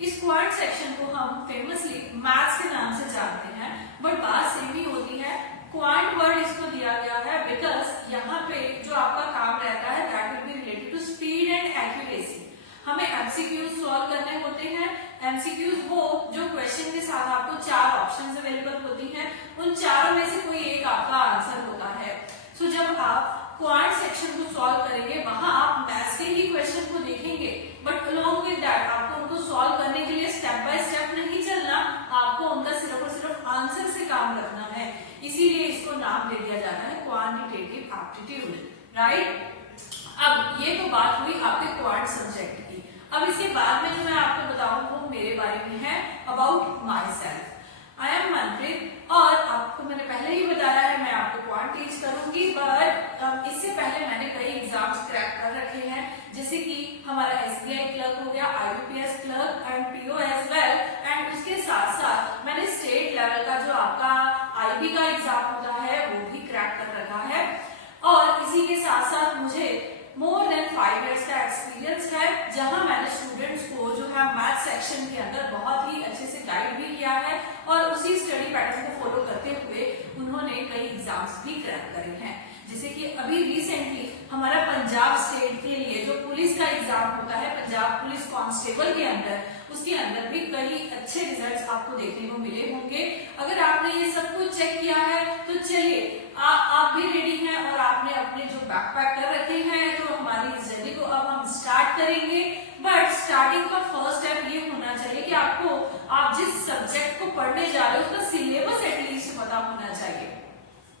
इस quant section को हम फेमसली मैथ्स के नाम से जानते हैं, बट बात सेम ही होती है। क्वांट वर्ड इसको दिया गया है बिकॉज यहाँ पे जो आपका काम रहता है that will be related to speed and accuracy. हमें एमसीक्यूज सॉल्व करने होते हैं। एमसीक्यूज वो जो क्वेश्चन के साथ आपको 4 ऑप्शंस अवेलेबल होती हैं, उन चारों में से कोई एक आपका आंसर होता है। सो जब आप क्वांट सेक्शन को सॉल्व करेंगे वहां आप मैथ्स के ही क्वेश्चन को देखेंगे, बट अलोंग विद दैट आपको उनको सॉल्व करने के लिए स्टेप बाय स्टेप नहीं चलना, आपको उनका सिर्फ और सिर्फ आंसर से काम रखना है। इसीलिए इसको नाम दे दिया जाता है क्वांटिटेटिव एप्टीट्यूड, राइट। अब ये तो बात हुई आपके क्वांट सब्जेक्ट की। अब इसके बाद में जो मैं आपको बताऊं वो मेरे बारे में है, about my self. I am Manpreet और आपको मैंने पहले ही बताया है मैं आपको क्वांट टीच करूंगी, बट इससे पहले मैंने कई एग्जाम्स क्रैक कर रखे हैं, जैसे कि हमारा एसबीआई क्लर्क हो गया, IBPS clerk and PO as well, and उसके साथ साथ मैंने स्टेट लेवल का जो आपका आईबी का एग्जाम होता है वो भी क्रैक कर रखा है। और इसी के साथ साथ मुझे मोर देन 5 years का एक्सपीरियंस है, जहां मैंने स्टूडेंट्स को जो है मैथ सेक्शन के अंदर बहुत ही अच्छे से गाइड भी किया है और उसी स्टडी पैटर्न को फॉलो करते हुए उन्होंने कई एग्जाम्स भी क्रैक करे हैं। जैसे कि अभी रिसेंटली हमारा पंजाब स्टेट के लिए जो पुलिस का एग्जाम होता है, पंजाब पुलिस कांस्टेबल के अंदर, उसके अंदर भी कई अच्छे रिजल्ट्स आपको देखने को मिले होंगे। अगर आपने ये सब कुछ चेक किया है तो चलिए आप भी रेडी हैं और आपने अपने जो बैकपैक कर रखे हैं, तो हमारी इस जर्नी को अब हम स्टार्ट करेंगे। बट स्टार्टिंग का फर्स्ट स्टेप ये होना चाहिए कि आपको आप जिस सब्जेक्ट को पढ़ने जा रहे हो उसका सिलेबस एटलीस्ट पता होना चाहिए।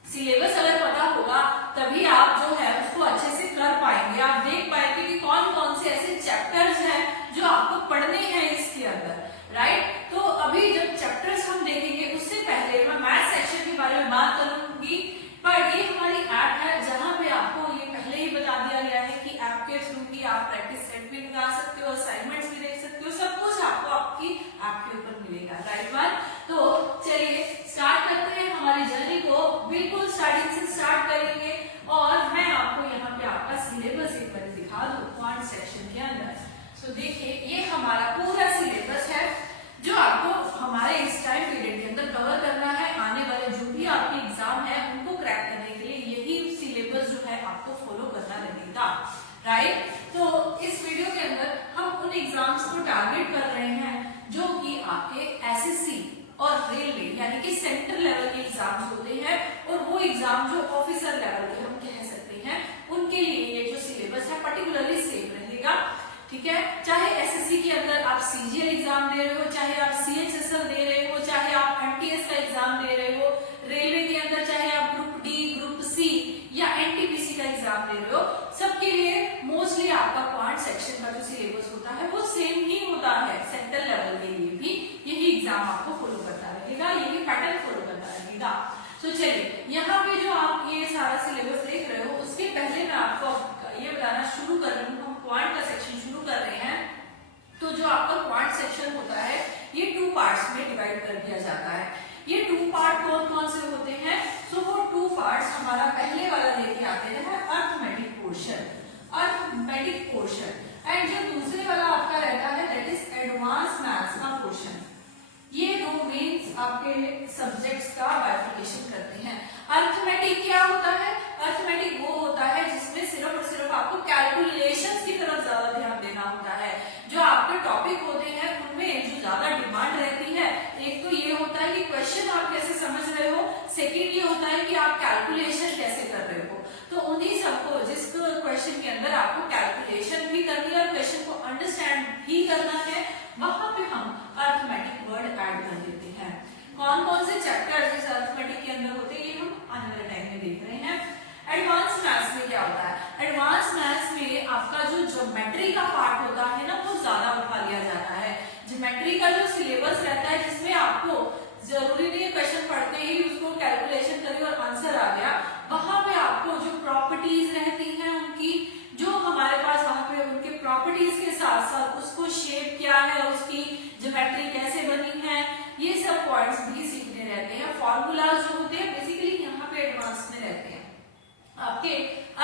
सिलेबस अगर पता होगा तभी आप जो है उसको अच्छे से कर पाएंगे, आप देख पाएंगे कि कौन कौन से ऐसे चैप्टर्स हैं जो आपको पढ़ने हैं इसके अंदर, राइट। तो अभी जब चैप्टर्स हम देखेंगे उससे पहले मैं मैथ सेक्शन के बारे में बात करूंगी, पर ये हमारी ऐप है जहां पे आपको ये पहले ही बता दिया गया है कि ऐप के थ्रू भी आप प्रैक्टिस सेट भी निकाल सकते हो, असाइनमेंट्स भी देख सकते हो, सब कुछ आपको आपकी ऐप के ऊपर मिलेगा, राइट वन। तो चलिए स्टार्ट करते हैं हमारी जर्नी को, बिल्कुल स्टार्टिंग से स्टार्ट करेंगे और मैं आपको यहाँ पे आपका सिलेबस एक बार दिखा दूं क्वांट सेक्शन के अंदर। तो देखिए ये हमारा पूरा सिलेबस है जो आपको हमारे इस टाइम पीरियड के अंदर कवर करना है। आने वाले जो भी आपके एग्जाम है उनको क्रैक करने के लिए यही सिलेबस जो है आपको फॉलो करना लगेगा, राइट। तो इस वीडियो के अंदर हम उन एग्जाम्स को टारगेट कर रहे हैं जो कि आपके एसएससी और रेलवे यानी कि सेंट्रल लेवल के एग्जाम्स होते हैं, और वो एग्जाम जो ऑफिसर लेवल के हम कह सकते हैं उनके लिए ये जो सिलेबस है पर्टिकुलरली सेम रहेगा, ठीक है। चाहे एसएससी के अंदर आप सीजीएल एग्जाम दे रहे हो, चाहे आप सीएचएसएल दे रहे हो, चाहे आप एमटीएस का एग्जाम दे रहे हो, रेलवे के अंदर चाहे आप ग्रुप डी, ग्रुप सी या एनटीपीसी का एग्जाम दे रहे हो, सबके लिए मोस्टली आपका क्वांट सेक्शन का जो सिलेबस होता है वो सेम ही होता है। सेंट्रल लेवल के लिए भी यही एग्जाम आपको फॉलो करता रहेगा, यही पैटर्न फॉलो करता रहेगा। तो चलिए यहाँ पे जो आप ये सारा सिलेबस देख रहे हो उसके पहले मैं आपको ये बताना शुरू कर रही हूँ, हम क्वांट का सेक्शन शुरू कर रहे हैं। तो जो आपका क्वांट सेक्शन होता है ये 2 पार्ट्स में डिवाइड कर दिया जाता है। ये 2 पार्ट कौन कौन से होते हैं? सो वो 2 पार्ट्स हमारा पहले वाला लेके आते हैं arithmetic portion, arithmetic portion, and जो दूसरे वाला आपका रहता है दैट इज एडवांस मैथ्स का पोर्शन। ये 2 मेंस आपके सब्जेक्ट्स का बाइफिकेशन करते हैं। अर्थमेटिक क्या होता है? अर्थमेटिक वो होता है जिसमें सिर्फ और सिर्फ आपको कैलकुलेशंस की तरफ ज्यादा ध्यान देना होता है। जो आपके टॉपिक होते हैं उनमें जो ज्यादा डिमांड रहती है, एक तो ये होता है कि क्वेश्चन आप कैसे समझ रहे हो, सेकंड ये होता है कि आप कैलकुलेशन कैसे कर रहे हो। तो उन्हीं सबको जिस क्वेश्चन के अंदर आपको कैलकुलेशन भी करनी है और क्वेश्चन को अंडरस्टैंड भी करना है, वहां पे हम अर्थमेटिक वर्ड ऐड कर देते हैं। कौन कौन से चैप्टर इस अर्थमेटिक के अंदर होते हैं ये हम आने वाले टाइम में देख रहे हैं। एडवांस मैथ्स में क्या होता है? एडवांस मैथ्स में आपका जो ज्योमेट्री का पार्ट होता है ना वो ज्यादा उठा लिया जाता है। ज्योमेट्री का जो सिलेबस रहता है जिसमें आपको जरूरी नहीं क्वेश्चन पढ़ते ही उसको कैलकुलेशन करिए और आंसर आ गया, वहां पे आपको जो प्रॉपर्टीज रहती हैं उनकी, जो हमारे पास वहां पे उनके प्रॉपर्टीज के साथ साथ उसको शेप क्या है, उसकी ज्योमेट्री कैसे बनी है, ये सब पॉइंट्स भी सीखने रहते हैं। फॉर्मूलाज जो होते हैं बेसिकली यहाँ पे एडवांस में रहते हैं। आपके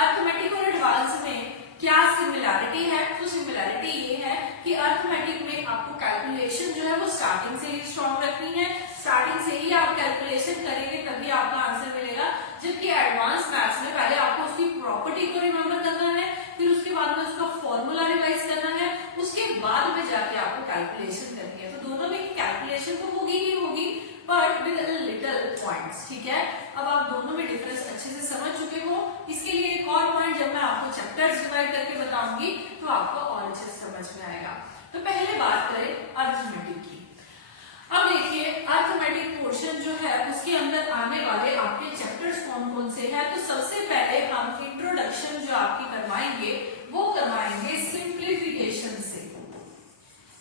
अर्थमेटिक और एडवांस में क्या सिमिलैरिटी है? तो सिमिलैरिटी ये है कि अर्थमेटिक में आपको कैलकुलेशन बाद में उसका फॉर्मूला रिवाइज करना है, उसके बाद में जाके आपको कैलकुलेशन करनी है। तो दोनों में कैलकुलेशन तो होगी ही होगी, बट विद लिटिल पॉइंट्स, ठीक है। अब आप दोनों में डिफरेंस अच्छे से समझ चुके हो। इसके लिए एक और पॉइंट जब मैं आपको चैप्टर्स डिवाइड करके बताऊंगी तो आपको और अच्छे से समझ में आएगा। तो पहले बात करें अर्थमेटिक की। अब देखिए अर्थमेटिक पोर्शन जो है उसके अंदर आने वाले आपके चैप्टर्स कौन कौन से हैं। तो सबसे पहले हम इंट्रोडक्शन जो आपकी करवाएंगे वो करवाएंगे सिंप्लीफिकेशन से,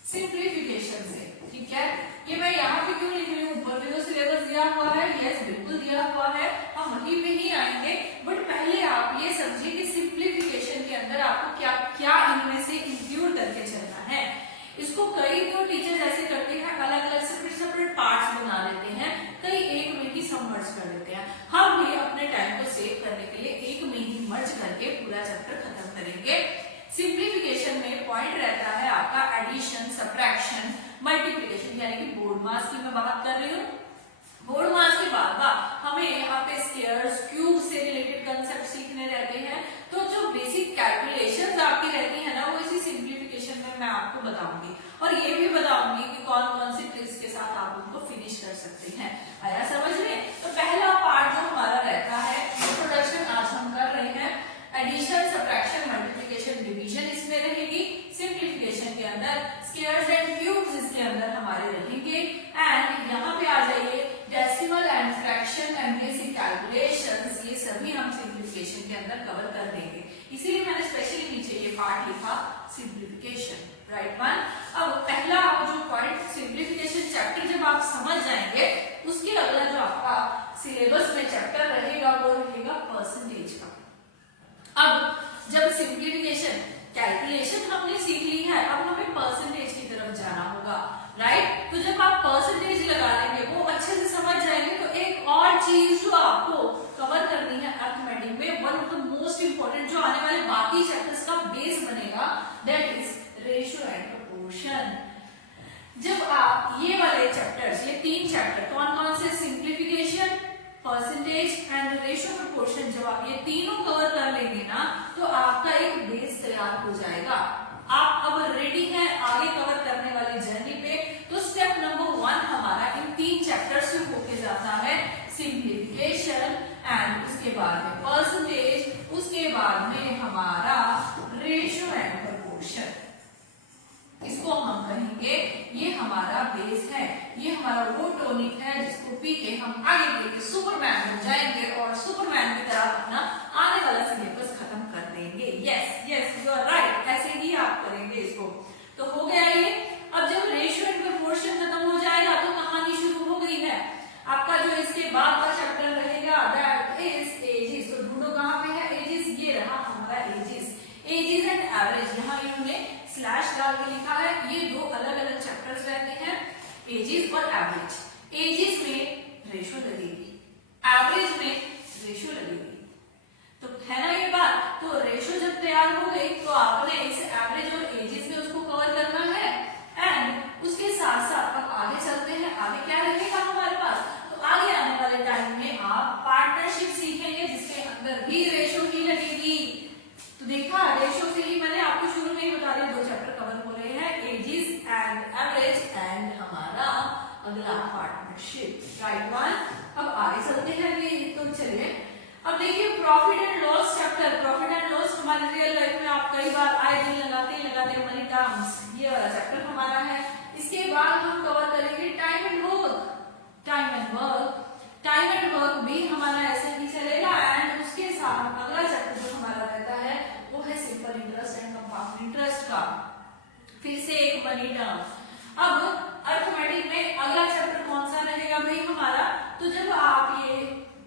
सिंप्लीफिकेशन से, ठीक है। ये मैं यहाँ पे क्यों लिख रही हूँ, ऊपर में तो सिलेबस दिया हुआ है, यस बिल्कुल दिया हुआ है, हम वहीं पे ही आएंगे। बट पहले आप ये समझिए कि सिंप्लीफिकेशन के अंदर आपको क्या क्या इनमें से इंक्लूड करके चलना है। इसको कई तो टीचर्स ऐसे करते हैं, अलग अलग सेपरेट सेपरेट पार्ट्स बना लेते हैं, कई एक में ही सबमर्ज कर देते हैं। हम भी अपने टाइम को सेव करने के लिए एक में ही मर्ज करके पूरा चैप्टर खत्म करेंगे। सिंप्लीफिकेशन में पॉइंट रहता है आपका एडिशन, सब्ट्रैक्शन, मल्टीप्लिकेशन, यानी कि बोर्ड मास की मैं बात कर रही हूँ। बोर्ड मास के बाद हमें यहाँ पे स्क्वायर्स, क्यूब से रिलेटेड कंसेप्ट सीखने रहते हैं। तो जो बेसिक कैलकुलेशंस आपकी रहती है ना वो इसी सिंप्लीफिकेशन में मैं आपको बताऊंगी, और ये भी बताऊंगी कि कौन कौन सी ट्रिक्स के साथ आप उनको फिनिश कर सकते हैं। आया समझ में। तो पहला पार्ट जो हमारा रहता है इंट्रोडक्शन, आज हम कर रहे हैं एडिशन, सब्ट्रैक्शन, मल्टीप्लिकेशन, डिवीजन इसमें रहेगी। सिंप्लीफिकेशन के अंदर स्क्वायर्स एंड क्यूब्स इसके अंदर हमारे रहेंगे। एंड यहाँ पे आ जाइए decimal and fraction and basic calculations, ये सभी हम सिंप्लीफिकेशन के अंदर कवर कर देंगे। इसीलिए मैंने स्पेशली नीचे ये पार्ट लिखा सिंप्लीफिकेशन, राइट वन। अब पहला जो पॉइंट सिंप्लीफिकेशन चैप्टर जब आप समझ जाएंगे उसके अगला जो आपका सिलेबस में चैप्टर रहेगा वो रहेगा परसेंटेज का। अब जब सिंप्लीफिकेशन कैलकुलेशन हमने सीख ली है, अब हमें परसेंटेज की तरफ जाना होगा, राइट। तो जब आप परसेंटेज लगा लेंगे वो अच्छे से समझ जाएंगे। तो एक और चीज जो आपको कवर करनी है अर्थमेटिक में, one of the most important जो आने वाले बाकी चैप्टर्स का बेस बनेगा, that is ratio and proportion. जब आप ये वाले चैप्टर्स, ये तीन चैप्टर कौन कौन से, simplification, percentage and ratio proportion, जब आप ये तीनों कवर कर लेंगे ना तो आपका एक बेस तैयार हो जाएगा। आप अब रेडी हैं आगे कवर करने वाली जर्नी पे। तो स्टेप नंबर 1 हमारा इन तीन चैप्टर से होके जाता है सिंप्लीफिकेशन, एंड उसके बाद में परसेंटेज, उसके बाद में हमारा रेशियो एंड प्रोपोर्शन। इसको हम कहेंगे ये हमारा बेस है, ये हमारा वो टॉनिक है जिसको पी के हम आगे के सुपरमैन बन जाएंगे और सुपरमैन की तरह अपना आने वाला सिलेबस खत्म कर देंगे। Yes yes you are right, ऐसे ही आप करेंगे इसको। तो हो गया ये। अब जब रेशियो एंड प्रोपोर्शन खत्म हो जाएगा तो कहानी शुरू हो गई है आपका। जो इसके बाद का चैप्टर रहेगा दैट इज एजिस। तो ढूंढो कहाँ पे है एजिस, ये रहा हमारा एजिस। एजिस एंड एवरेज, यहाँ इन्होंने स्लैश डाल के लिखा है। ये दो अलग अलग चैप्टर्स रहते हैं, एजिस और एवरेज। एजिस में रेशियो लगेगी, एवरेज में रेशियो लगेगी। तो है ना ये बात। तो रेशियो जब तैयार हो गई तो आपने इस एवरेज और एजिस में उसको कवर करना है। एंड उसके साथ साथ अब आगे चलते हैं, आगे क्या रहेगा हमारे पास। तो आगे आने वाले टाइम में आप पार्टनरशिप सीखेंगे जिसके अंदर भी रेशियो ही लगेगी। तो देखा रेशियो से ही मैंने आपको शुरू में ही बता दिया, दो चैप्टर कवर हो रहे हैं, एजिस एंड एवरेज एंड हमारा अगला पार्टनरशिप, राइट वन। अब आगे चलते हैं ये। तो चलिए अब देखिए profit and loss chapter. Profit and loss हमारे रियल लाइफ में आप कई बार आए दिन लगाते मनी टर्म्स, ये वाला चैप्टर हमारा है। इसके बाद हम कवर करेंगे time and work. Time and work, time and work भी हमारा ऐसे ही चलेगा। एंड उसके साथ अगला चैप्टर जो हमारा रहता है वो है simple interest and compound interest का, फिर से एक मनी टर्म। अब अर्थमेटिक में अगला चैप्टर कौन सा रहेगा भाई हमारा। तो जब आप ये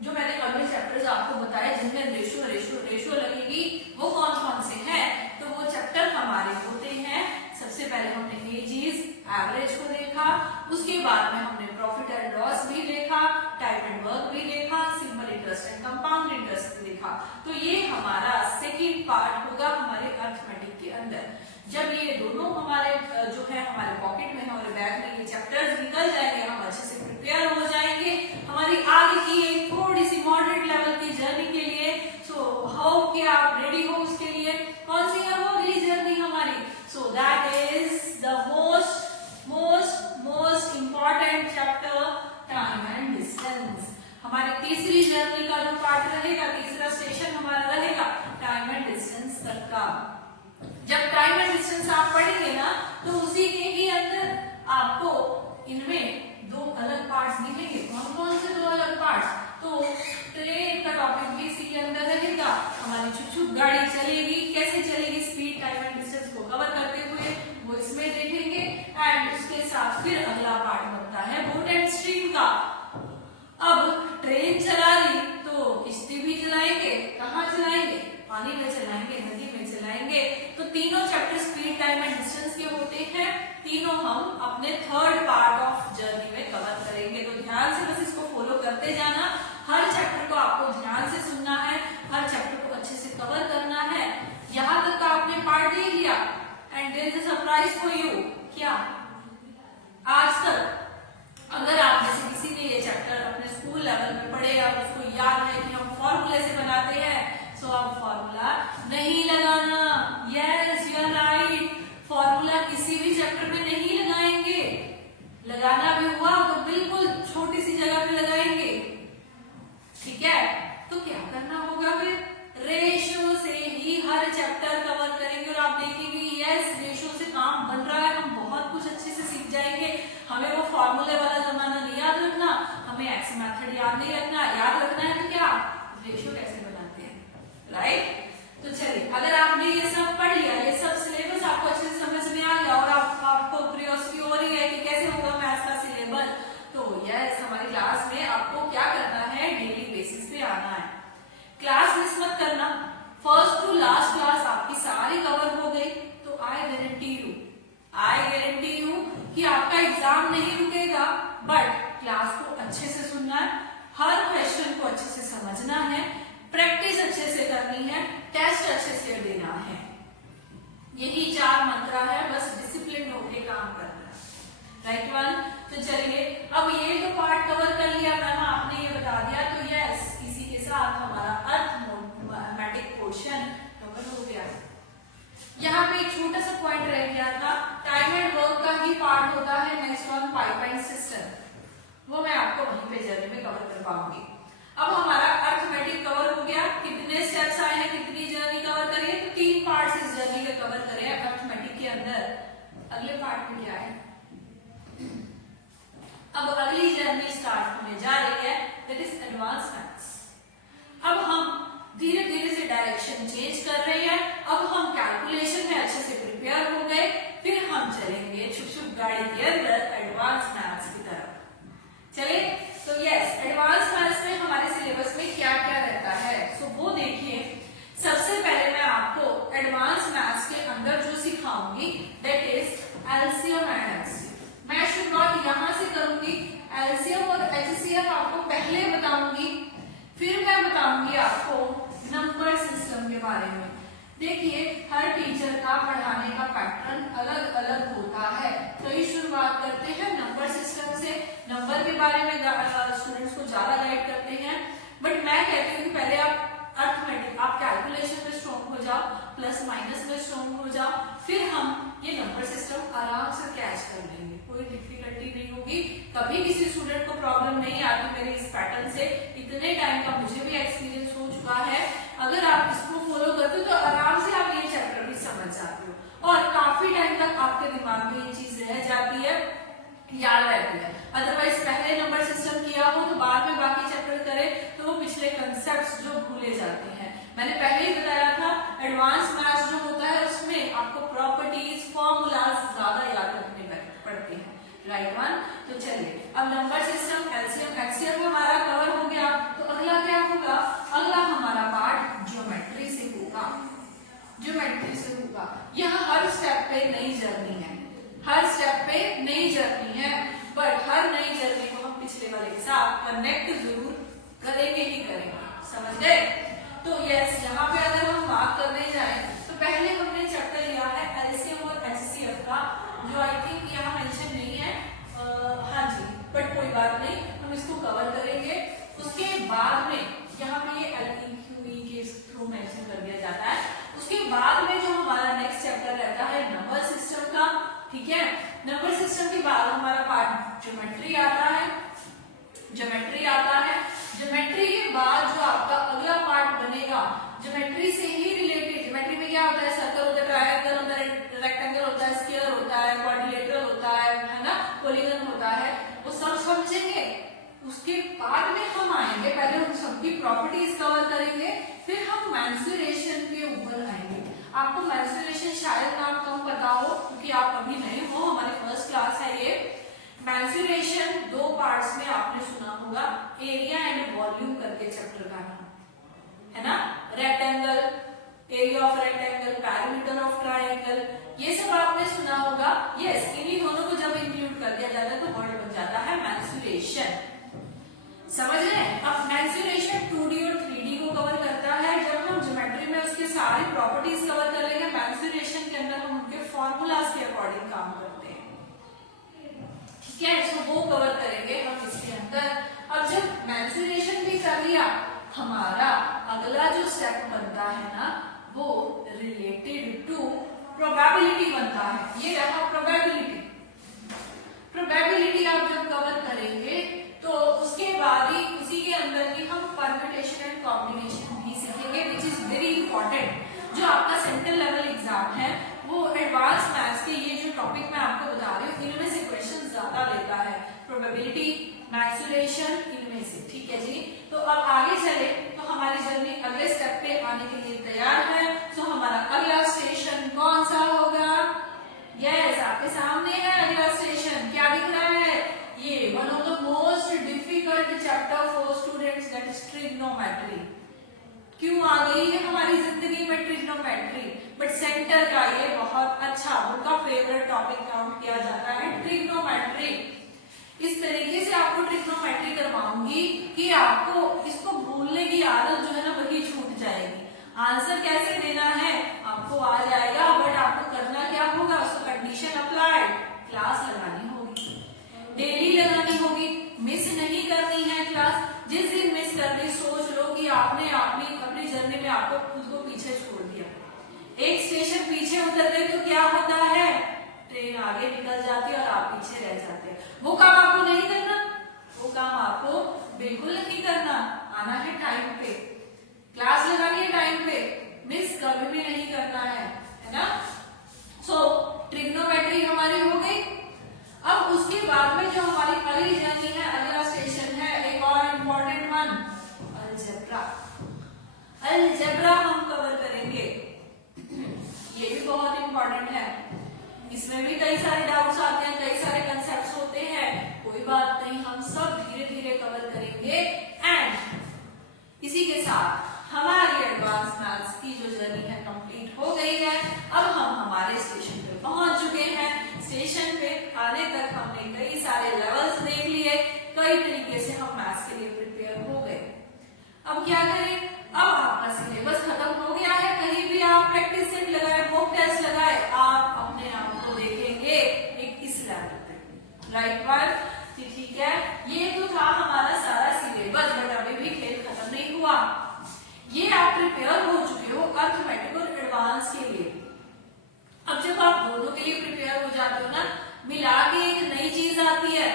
जो मैंने अगले चैप्टर्स आपको बताए जिनमें रेशियो रेशियो रेशियो लगेगी वो कौन कौन से हैं, तो वो चैप्टर हमारे होते हैं। सबसे पहले हमने एजिस, एवरेज को देखा, उसके बाद में हमने प्रॉफिट एंड लॉस भी देखा, टाइम एंड वर्क भी देखा, simple interest and compound interest भी देखा। तो ये हमारा सेकंड पार्ट होगा हमारे अर्थमेटिक के अंदर। जब ये दोनों हमारे जो है हमारे पॉकेट में, हमारे बैग में ये चैप्टर्स निकल जाएंगे, हम अच्छे से प्रिपेयर हो जाएंगे हमारी आगे की एक थोड़ी सी मॉडरेट लेवल की जर्नी के लिए। सो हाउ कि आप रेडी हो उसके लिए। कौन सी है वो पार्ट रहेगा, तीसरा स्टेशन हमारा रहेगा टाइम एंड डिस्टेंस तक का। जब टाइम एंड डिस्टेंस आप पढ़ेंगे ना तो उसी के ही अंदर आपको इनमें दो अलग पार्ट्स दिखेंगे। कौन कौन से दो अलग पार्ट्स? तो ट्रेन का टॉपिक भी इसी के अंदर रहेगा। हमारी छुप छुप गाड़ी चलेगी, कैसे चलेगी, स्पीड टाइम एंड डिस्टेंस को कवर करते हुए, वो इसमें देखेंगे। एंड उसके साथ फिर अगला पार्ट बनता है बोट एंड स्ट्रीम का। अब ट्रेन चला रही तो किश्ती भी चलाएंगे, कहाँ चलाएंगे, पानी में चलाएंगे, नदी में चलाएंगे। तो तीनों chapter speed time and distance के होते हैं, तीनों हम अपने थर्ड पार्ट ऑफ जर्नी में कवर करेंगे। तो ध्यान से बस इसको फॉलो करते जाना, हर चैप्टर को आपको ध्यान से सुनना है, हर चैप्टर को अच्छे से कवर करना है। यहाँ तक का आपने पार्ट देख लिया and there is a surprise for you. क्या आज तक अगर आप जैसे किसी ने ये चैप्टर अपने स्कूल लेवल में पढ़े और उसको याद है कि हम फॉर्मूले से बनाते हैं, सो अब फॉर्मूला नहीं लगाना। Yes you are right, formula किसी भी चैप्टर में नहीं लगाएंगे। लगाना भी हुआ तो बिल्कुल छोटी सी जगह पे लगाएंगे, ठीक है। तो क्या करना होगा फिर, रेशो से ही हर चैप्टर कवर करेंगे और आप देखेंगे यस रेशो से काम बन रहा है, हम बहुत कुछ अच्छे से सीख जाएंगे। हमें वो फॉर्मूले वाला जमाना नहीं याद रखना, हमें एक्स मेथड याद नहीं रखना, याद रखना है तो क्या रेशो कैसे बनाते हैं, राइट। तो चलिए, अगर आपने ये सब पढ़ लिया, ये सब सिलेबस आपको अच्छे से समझ में आ गया और आपको क्यूरियोसिटी हो रही है कि कैसे होगा मैथ्स का सिलेबस, तो यस हमारी क्लास में आपको क्या करना है, डेली बेसिस पे आना है। क्लास मिस मत करना, फर्स्ट टू लास्ट क्लास आपकी सारी कवर हो गई तो आई गारंटी यू कि आपका एग्जाम नहीं रुकेगा। बट क्लास को अच्छे से सुनना है, हर क्वेश्चन को अच्छे से समझना है, प्रैक्टिस अच्छे से करनी है, टेस्ट अच्छे से देना है। यही 4 मंत्रा है, बस डिसिप्लिन होके काम करना है, राइट वन। तो चलिए, अब ये जो पार्ट कवर कर लिया मैम आपने, ये बता दिया, तो यस इसी के साथ हमारा अर्थमेटिक पोर्शन कवर हो गया। यहाँ पे एक छोटा सा पॉइंट रह गया था, टाइम एंड वर्क का ही पार्ट होता है नेक्स्ट वन पाइपलाइन सिस्टम, वो मैं आपको वहीं पे जर्नी में कवर कर पाऊंगी। अब हमारा अर्थमेटिक कवर हो गया, कितने स्टेप्स आए हैं, कितनी जर्नी कवर करी है, तो 3 पार्ट इस जर्नी के कवर करे हैं अर्थमेटिक के अंदर। अगले पार्ट में क्या है, अब अगली जर्नी स्टार्ट होने जा रही है, दैट इज एडवांस मैथ्स। अब हम धीरे धीरे से डायरेक्शन चेंज कर रहे हैं, अब हम कैलकुलेशन में अच्छे से प्रिपेयर हो गए, फिर हम चलेंगे छुप छुप गाड़ी के अंदर एडवांस मैथ्स की तरफ। चले, तो यस एडवांस मैथ्स में हमारे सिलेबस में क्या क्या रहता है, सो वो देखिए। सबसे पहले मैं आपको एडवांस मैथ्स के अंदर जो सिखाऊंगी that is LCM and HCF. मैं शुरुआत यहाँ से करूंगी, एलसीएम और एचसीएफ आपको पहले बताऊंगी, फिर मैं बताऊंगी आपको नंबर सिस्टम के बारे में। देखिए, हर टीचर का पढ़ाने का पैटर्न अलग अलग होता है, तो ये शुरुआत करते हैं नंबर सिस्टम से। नंबर के बारे में स्टूडेंट्स को ज्यादा गाइड करते हैं, बट मैं कहती हूँ कि पहले आप अर्थमेटिक, आप कैलकुलेशन में स्ट्रॉन्ग हो जाओ, प्लस माइनस में स्ट्रॉन्ग हो जाओ, फिर हम ये नंबर सिस्टम आराम से कैच कर लेंगे, कोई डिफिकल्टी नहीं होगी। कभी किसी स्टूडेंट को प्रॉब्लम नहीं आती मेरे इस पैटर्न से, इतने टाइम का मुझे भी एक्सपीरियंस हो चुका है। अगर आप इसको फॉलो करते हो तो आराम से आप ये चैप्टर भी समझ जाते हो और काफी टाइम तक आपके दिमाग में ये चीज रह जाती है, याद रहती है। अदरवाइज पहले नंबर सिस्टम किया हो तो बाद में बाकी चैप्टर करें तो वो पिछले कंसेप्ट्स जो भूले जाते हैं। मैंने पहले ही बताया था एडवांस मैथ्स जो होता है उसमें आपको प्रॉपर्टीज, फॉर्मूलाज ज्यादा याद रखने पड़ते हैं, राइट वन। तो चलिए, अब नंबर सिस्टम, एलसीएम, एचसीएफ हमारा कवर हो गया, तो अगला क्या होगा, अगला हमारा पार्ट ज्योमेट्री से होगा। ज्योमेट्री से होगा, यह हर स्टेप पे नई जर्नी है, हर स्टेप पे नई जर्नी है, बट हर नई जर्नी को हम पिछले वाले के साथ कनेक्ट जरूर करेंगे ही करेंगे, समझ गए। तो यस, यहाँ पे अगर हम बात करने जाए तो पहले हमने चैप्टर लिया है एलसीएम और एचसीएफ का, जो आई थिंक यहाँ मेंशन नहीं है, हाँ जी, बट कोई बात नहीं, हम इसको कवर करेंगे। उसके बाद में यहाँ पे ये एलईक्यूई के थ्रू मेंशन कर दिया जाता है। उसके बाद में जो हमारा नेक्स्ट चैप्टर रहता है नंबर सिस्टम का, ठीक है। नंबर सिस्टम के बाद हमारा पार्ट ज्योमेट्री आता है, ज्योमेट्री आता है। ज्योमेट्री के बाद जो आपका उसके बाद में हम आएंगे, पहले उन सबकी प्रॉपर्टीज कवर करेंगे, फिर हम मेंस्ट्रुएशन के ऊपर आएंगे। आपको मेंस्ट्रुएशन शायद नाम कम पता हो क्योंकि आप अभी नए हो, हमारी फर्स्ट क्लास है ये। मेंस्ट्रुएशन दो पार्ट्स में आपने सुना होगा, एरिया एंड वॉल्यूम करके चैप्टर का नाम है ना। Rectangle, area of rectangle, parameter of triangle, ये सब आपने सुना होगा। यस, इन्हीं दोनों को जब इंक्लूड कर दिया जाता है तो वर्ड बन जाता है मेंस्ट्रुएशन। समझ रहे हैं? अब मेंस्ट्रुएशन 2D और 3D को कवर करता है। जब हम ज्योमेट्री में उसके सारी प्रॉपर्टीज कवर कर लेंगे, मेंस्ट्रुएशन के अंदर हम उनके फॉर्मूलाज के अकॉर्डिंग काम करते हैं, ठीक है। तो वो कवर करेंगे हम इसके अंदर। अब जब मेंस्ट्रुएशन भी कर लिया, हमारा अगला जो स्टेप बनता है ना, वो रिलेटेड टू प्रोबेबिलिटी बनता है। ये रहा प्रोबेबिलिटी। प्रोबेबिलिटी आप जब कवर करेंगे तो उसके बाद ही उसी के अंदर ही हम परम्यूटेशन एंड कॉम्बिनेशन भी सीखेंगे, विच इज वेरी इंपॉर्टेंट। जो आपका सेंट्रल लेवल एग्जाम है वो एडवांस मैथ्स के ये जो टॉपिक मैं आपको बता रही हूँ, इनमें से क्वेश्चन ज्यादा लेता है। प्रोबेबिलिटी, मेंस्ट्रुएशन, इनमें से, ठीक है जी। तो अब आगे चले तो हमारी जर्नी अगले स्टेप पे आने के लिए तैयार है। तो हमारा अगला स्टेशन कौन सा होगा? यस, आपके सामने है अगला स्टेशन। क्या दिख रहा है? ये one of the most difficult chapter for students, that is trigonometry. क्यों आ गई है हमारी जिंदगी में ट्रिग्नोमेट्री? बट सेंटर का ये बहुत अच्छा उनका फेवरेट टॉपिक काउंट किया जाता है ट्रिग्नोमेट्री। इस तरीके से आपको ट्रिग्नोमेट्री करवाऊंगी कि आपको इसको भूलने की आदत जो है ना वही छूट जाएगी। आंसर कैसे देना है आपको आ जाएगा, बट आपको करना क्या होगा? उसको कंडीशन अप्लाइड क्लास लगानी होगी, डेली लगानी होगी, मिस नहीं करनी है क्लास। जिस दिन मिस कर दी सोच लो कि आपने अपनी जर्नी में आपको खुद को पीछे छोड़ दिया। एक स्टेशन पीछे उतर गए तो क्या होता है? ट्रेन आगे निकल जाती है और आप पीछे रह जाते हैं। वो काम आपको नहीं करना, वो काम आपको बिल्कुल नहीं करना। आना है टाइम पे, क्लास लगानी है टाइम पे, मिस कभी भी नहीं करना है ना। सो ट्रिग्नोमेट्री हमारी हो गई। अब उसके बाद में जो हमारी अगली जर्नी है, अगला स्टेशन है एक और इम्पोर्टेंट वन, अलजेब्रा। अलजेब्रा हम कवर करेंगे, ये भी बहुत इम्पोर्टेंट है। इसमें भी कई सारे डाउट्स आते हैं, कई सारे कंसेप्ट्स होते हैं। कोई बात नहीं, हम सब धीरे धीरे कवर करेंगे। एंड इसी के साथ हमारी एडवांस मैथ्स की जो जर्नी है कंप्लीट हो गई है। अब हम हमारे स्टेशन पे पहुंच चुके हैं। स्टेशन पे आने तक हमने कई सारे लेवल्स देख लिए, कई तरीके से हम मैथ्स के लिए प्रिपेयर हो गए। अब क्या करें? अब आपका सिलेबस खत्म हो गया है। कहीं भी आप प्रैक्टिस सेट लगाए, मॉक टेस्ट लगाए, आप अपने आप को देखेंगे एक इस लेवल पे, राइट वन, ठीक है। ये तो था हमारा सारा सिलेबस, बट अभी भी खेल खत्म नहीं हुआ। ये आप प्रिपेयर हो चुके हो अर्थमेटिक और एडवांस के लिए। अब जब आप दोनों के लिए प्रिपेयर हो जाते हो ना, मिला के एक नई चीज आती है।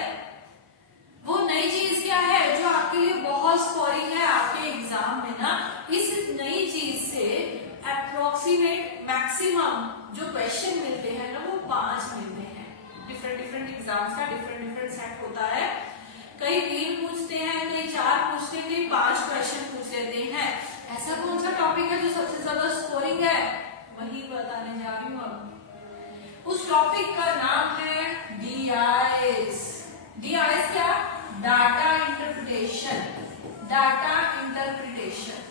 वो नई चीज क्या है जो आपके लिए बहुत स्कोरिंग है आपके एग्जाम में ना? इस नई चीज से अप्रोक्सीमेट मैक्सिमम जो क्वेश्चन मिलते हैं ना, वो 5 मिलते हैं। डिफरेंट एग्जाम्स का डिफरेंट सेट होता है। कई 3 पूछते हैं, कई 4 पूछते हैं, कई 5 क्वेश्चन पूछ लेते हैं। ऐसा कौन सा टॉपिक है जो सबसे ज्यादा स्कोरिंग है? वही बताने जा रही हूँ अब। उस टॉपिक का नाम है DIS। DIS क्या? Data interpretation. Data interpretation,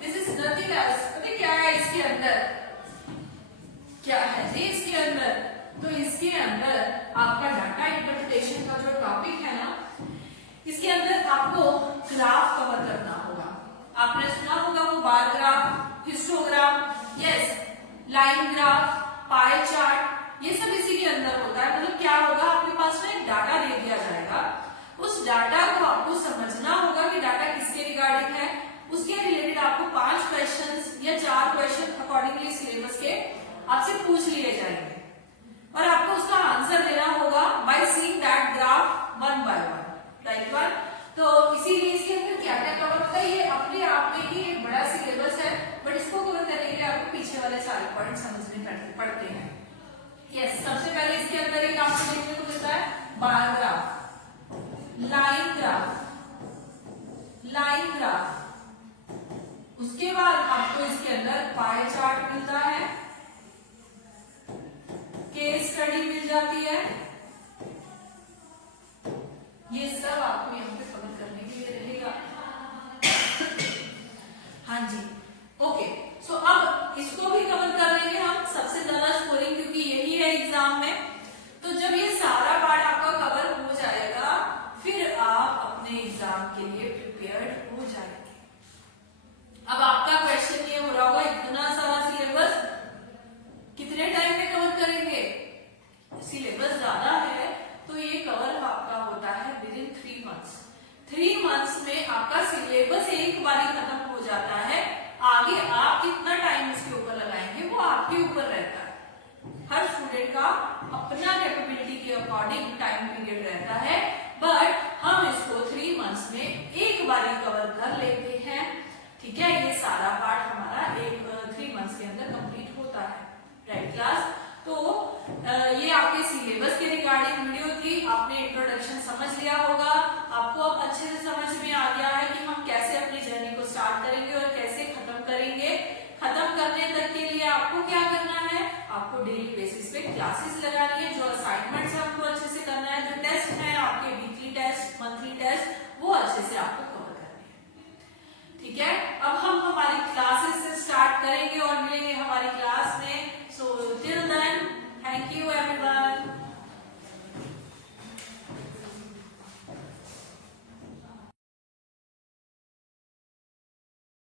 this is nothing else. पता क्या है इसके अंदर? क्या है जी इसके अंदर? तो इसके अंदर आपका डाटा इंटरप्रिटेशन का जो टॉपिक है ना, इसके अंदर आपको ग्राफ कवर करना होगा। आपने सुना होगा वो bar graph, histogram, yes, line graph, pie chart, ये सब इसी के अंदर होता है। मतलब क्या होगा, आपके पास में एक डाटा दे दिया जाएगा, उस डाटा को आपको समझना होगा कि डाटा किसके रिगार्डिंग है। उसके रिलेटेड आपको 5 क्वेश्चंस या 4 क्वेश्चन अकॉर्डिंगली सिलेबस के आपसे पूछ लिए जाएंगे और आपको उसका आंसर देना होगा by seeing that graph one by one, right one. तो इसीलिए इसके अंदर क्या क्या कवर होता है, ये अपने आप में ही एक बड़ा सिलेबस है, बट इसको कवर करने के लिए आपको पीछे वाले सारे पॉइंट समझने पड़ते हैं। यस, सबसे पहले इसके अंदर एक आपको देखने को मिलता है bar graph. Line graph, line graph. उसके बाद आपको इसके अंदर पाई चार्ट मिलता है, केस स्टडी मिल जाती है, ये सब आपको यहाँ पे कवर करने के लिए रहेगा। हाँ जी, ओके। सो अब इसको भी कवर कर लेंगे हम, सबसे ज्यादा स्कोरिंग क्योंकि यही है एग्जाम में। तो जब ये सारा पार्ट आपका कवर हो जाएगा, फिर आप अपने एग्जाम के लिए प्रिपेयर्ड हो जाएंगे। अब आपका क्वेश्चन ये हो रहा होगा, इतना सारा सिलेबस कितने टाइम में कवर करेंगे? सिलेबस ज्यादा है तो ये कवर आपका होता है विद इन 3 मंथ्स। 3 मंथ्स में आपका सिलेबस एक बार ही खत्म हो जाता है। आगे आप कितना टाइम इसके ऊपर लगाएंगे वो आपके ऊपर रहता है। हर स्टूडेंट का अपना कैपेबिलिटी के अकॉर्डिंग टाइम पीरियड रहता है, बट हम इसको 3 मंथ्स में एक बार ही कवर कर लेते हैं। ठीक है, ये सारा पार्ट हमारा 3 मंथ्स के अंदर कंप्लीट होता है। राइट क्लास, तो ये आपके सिलेबस के रिगार्डिंग वीडियो थी। आपने इंट्रोडक्शन समझ लिया होगा, आपको अब अच्छे से समझ में आ गया है कि हम कैसे अपनी जर्नी को स्टार्ट करेंगे और कैसे खत्म करेंगे। खत्म करने तक के लिए आपको क्या करना है, आपको डेली बेसिस पे क्लासेस लगानी है, जो असाइनमेंट्स